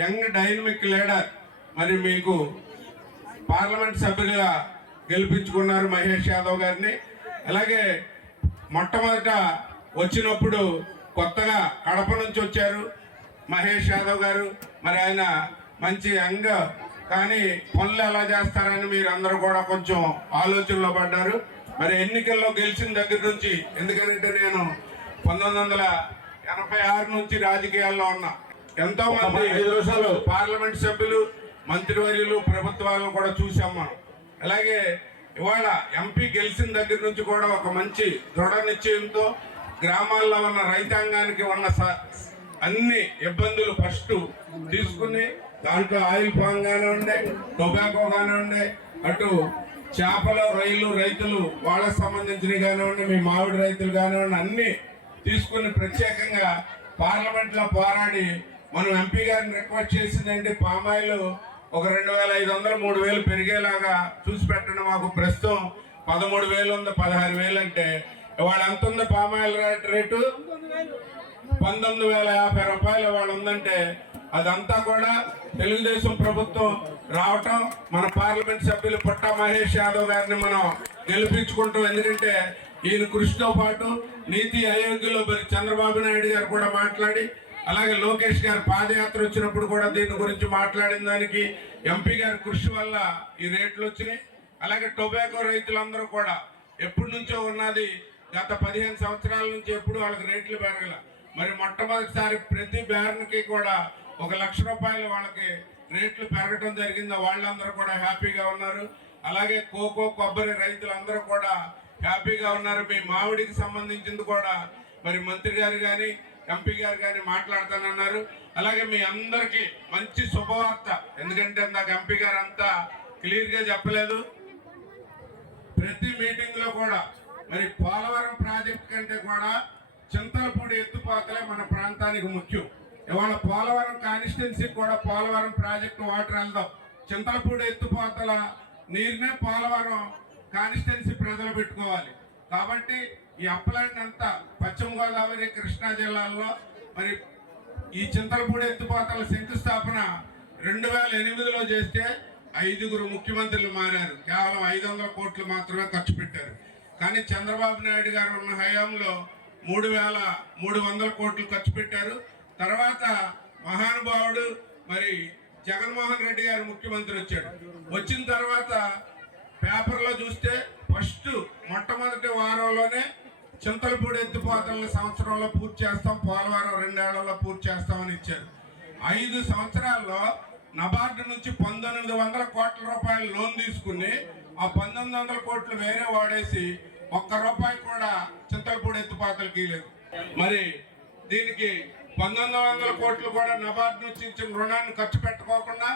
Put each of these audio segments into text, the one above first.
Young dynamic leader మరి మీకు parliament సభ్యులుగా గెలిపించుకున్నారు మహేష్ యాదవ్ గారిని. అలాగే మొట్టమొదట వచ్చినప్పుడు కొత్తగా కడప నుంచి వచ్చారు మహేష్ యాదవ్ గారు. మరి ఆయన మంచి యంగ్ కానీ పనులు ఎలా చేస్తారని మీరు అందరూ కూడా కొంచెం ఆలోచనలో పడ్డారు. మరి ఎన్నికల్లో గెలిచిన దగ్గర నుంచి, ఎందుకంటే నేను 1986 నుంచి రాజకీయాల్లో ఉన్నా, ఎంతో మంది పార్లమెంట్ సభ్యులు, మంత్రివర్యులు, ప్రభుత్వాలను కూడా చూసాం మనం. అలాగే ఇవాళ ఎంపీ గెలిచిన దగ్గర నుంచి కూడా ఒక మంచి దృఢ నిశ్చయంతో గ్రామాల్లో ఉన్న రైతాంగానికి ఉన్న అన్ని ఇబ్బందులు ఫస్ట్ తీసుకుని దాంట్లో ఆయిల్ పామ్ కానివ్వండి, టొబాకో కానివ్వండి, అటు చేపలు, రొయ్యలు రైతులు వాళ్ళకి సంబంధించినవి కానివ్వండి, మీ మామిడి రైతులు కానివ్వండి, అన్ని తీసుకుని ప్రత్యేకంగా పార్లమెంట్ లో పోరాడి మనం ఎంపీ గారిని రిక్వెస్ట్ చేసిందంటే పామాయిల్ ఒక 2500 3000 పెరిగేలాగా చూసి పెట్టండి. మాకు ప్రస్తుతం 13,000 ఉంది, 16,000 అంటే ఇవాళ ఎంత ఉంది పామాయిల్ రేటు? 19,050 రూపాయలు ఇవాళ ఉందంటే అదంతా కూడా తెలుగుదేశం ప్రభుత్వం రావటం, మన పార్లమెంట్ సభ్యులు పుట్ట మహేష్ యాదవ్ గారిని మనం గెలిపించుకుంటాం. ఎందుకంటే ఈయన కృషితో పాటు నీతి ఆయోగ్లో చంద్రబాబు నాయుడు గారు కూడా మాట్లాడి, అలాగే లోకేష్ గారు పాదయాత్ర వచ్చినప్పుడు కూడా దీని గురించి మాట్లాడిన దానికి ఎంపీ గారి కృషి వల్ల ఈ రేట్లు వచ్చినాయి. అలాగే టొబాకో రైతులందరూ కూడా ఎప్పటి నుంచో ఉన్నది, గత 15 సంవత్సరాల నుంచి ఎప్పుడు వాళ్ళకి రేట్లు పెరగల. మరి మొట్టమొదటిసారి ప్రతి బ్యారన్కి కూడా 1 లక్ష రూపాయలు వాళ్ళకి రేట్లు పెరగడం జరిగింది. వాళ్ళందరూ కూడా హ్యాపీగా ఉన్నారు. అలాగే కోకో, కొబ్బరి రైతులందరూ కూడా హ్యాపీగా ఉన్నారు. మీ మామిడికి సంబంధించింది కూడా మరి మంత్రి గారు కానీ ఎంపీ గారు కానీ మాట్లాడతానన్నారు. అలాగే మీ అందరికీ మంచి శుభవార్త, ఎందుకంటే నాకు ఎంపీ గారు అంతా క్లియర్ గా చెప్పలేదు. ప్రతి మీటింగ్ లో కూడా మరి పోలవరం ప్రాజెక్ట్ కంటే కూడా చింతలపూడి ఎత్తుపోతలే మన ప్రాంతానికి ముఖ్యం. ఇవాళ పోలవరం కాన్స్టిట్యున్సీ కూడా పోలవరం ప్రాజెక్టు వాటర్ వెళ్దాం, చింతలపూడి ఎత్తుపోతల నీరునే పోలవరం కాన్స్టిట్యున్సీ ప్రజలు పెట్టుకోవాలి. కాబట్టి ఈ అప్లాండ్ అంతా పశ్చిమ గోదావరి, కృష్ణా జిల్లాల్లో మరి ఈ చింతలపూడి ఎత్తుపోతల శంకుస్థాపన 2008లో చేస్తే 5గురు ముఖ్యమంత్రులు మారారు. కేవలం 500 కోట్లు మాత్రమే ఖర్చు పెట్టారు. కానీ చంద్రబాబు నాయుడు గారు ఉన్న హయాంలో 3,300 కోట్లు ఖర్చు పెట్టారు. తర్వాత మహానుభావుడు మరి జగన్మోహన్ రెడ్డి గారు ముఖ్యమంత్రి వచ్చాడు. వచ్చిన తర్వాత పేపర్లో చూస్తే ఫస్ట్ మొట్టమొదటి వారంలోనే చింతలపూడి ఎత్తిపోతలను సంవత్సరంలో పూర్తి చేస్తాం, పోలవరం 2 ఏళ్లలో పూర్తి చేస్తామని ఇచ్చారు. 5 సంవత్సరాల్లో నబార్డు నుంచి 1900 కోట్ల రూపాయలు లోన్ తీసుకుని ఆ 1900 కోట్లు వేరే వాడేసి 1 రూపాయి కూడా చింతలపూడి ఎత్తిపోతలకి లేదు. మరి దీనికి 1900 కోట్లు కూడా నబార్డు నుంచి ఇచ్చిన రుణాన్ని ఖర్చు పెట్టుకోకుండా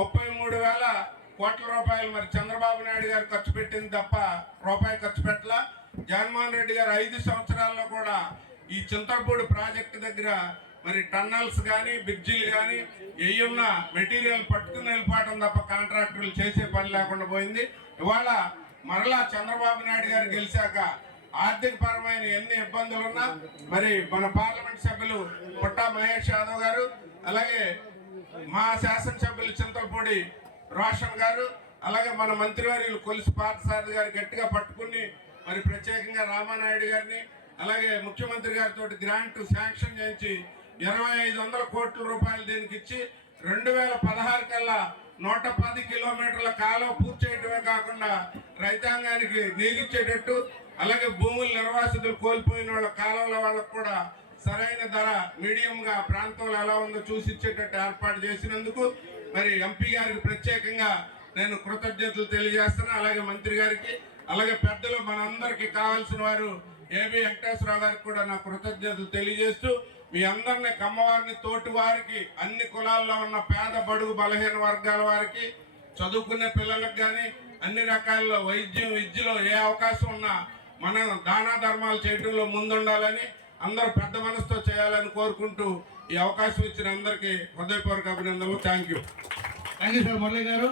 33,000 కోట్ల రూపాయలు మరి చంద్రబాబు నాయుడు గారు ఖర్చు పెట్టింది తప్ప రూపాయి ఖర్చు పెట్టలా. జగన్మోహన్ రెడ్డి గారు 5 సంవత్సరాల్లో కూడా ఈ చింతలపూడి ప్రాజెక్టు దగ్గర మరి టన్నల్స్ కానీ, బ్రిడ్జిలు కానీ ఏయున్న మెటీరియల్ పట్టుకుని వెళ్ళిపోవడం తప్ప కాంట్రాక్టర్లు చేసే పని లేకుండా పోయింది. ఇవాళ మరలా చంద్రబాబు నాయుడు గారు గెలిచాక ఆర్థిక పరమైన ఎన్ని ఇబ్బందులున్నా మరి మన పార్లమెంట్ సభ్యులు పుట్ట మహేష్ యాదవ్ గారు, అలాగే మా శాసనసభ్యులు చింతలపూడి రోషన్ గారు, అలాగే మన మంత్రివర్యులు కొలిసి పార్థసారథి గారు గట్టిగా పట్టుకుని మరి ప్రత్యేకంగా రామానాయుడు గారిని, అలాగే ముఖ్యమంత్రి గారితో గ్రాంట్ శాంక్షన్ చేయించి 2,500 కోట్ల రూపాయలు దీనికి ఇచ్చి 2016 కల్లా 110 కిలోమీటర్ల కాలువ పూర్తి చేయడమే కాకుండా రైతాంగానికి నీళ్ళిచ్చేటట్టు, అలాగే భూముల నిర్వాసితులు కోల్పోయిన వాళ్ళ కాలువల వాళ్ళకు కూడా సరైన ధర మీడియంగా ప్రాంతంలో ఎలా ఉందో చూసి ఇచ్చేటట్టు ఏర్పాటు చేసినందుకు మరి ఎంపీ గారికి ప్రత్యేకంగా నేను కృతజ్ఞతలు తెలియజేస్తున్నా. అలాగే మంత్రి గారికి, అలాగే పెద్దలు మనందరికి కావాల్సిన వారు ఏబి వెంకటేశ్వరరావు గారికి కూడా నా కృతజ్ఞతలు తెలియజేస్తూ, మీ అందరినీ కమ్మవారిని, తోటి వారికి, అన్ని కులాల్లో ఉన్న పేద బడుగు బలహీన వర్గాల వారికి, చదువుకునే పిల్లలకు కానీ అన్ని రకాల వైద్యం విద్యలో ఏ అవకాశం ఉన్నా మనం దానా ధర్మాలు చేయడంలో ముందుండాలని, అందరూ పెద్ద మనసుతో చేయాలని కోరుకుంటూ ఈ అవకాశం ఇచ్చిన అందరికీ హృదయపూర్వక అభినందనలు. థ్యాంక్ యూ సార్ మురళి గారు.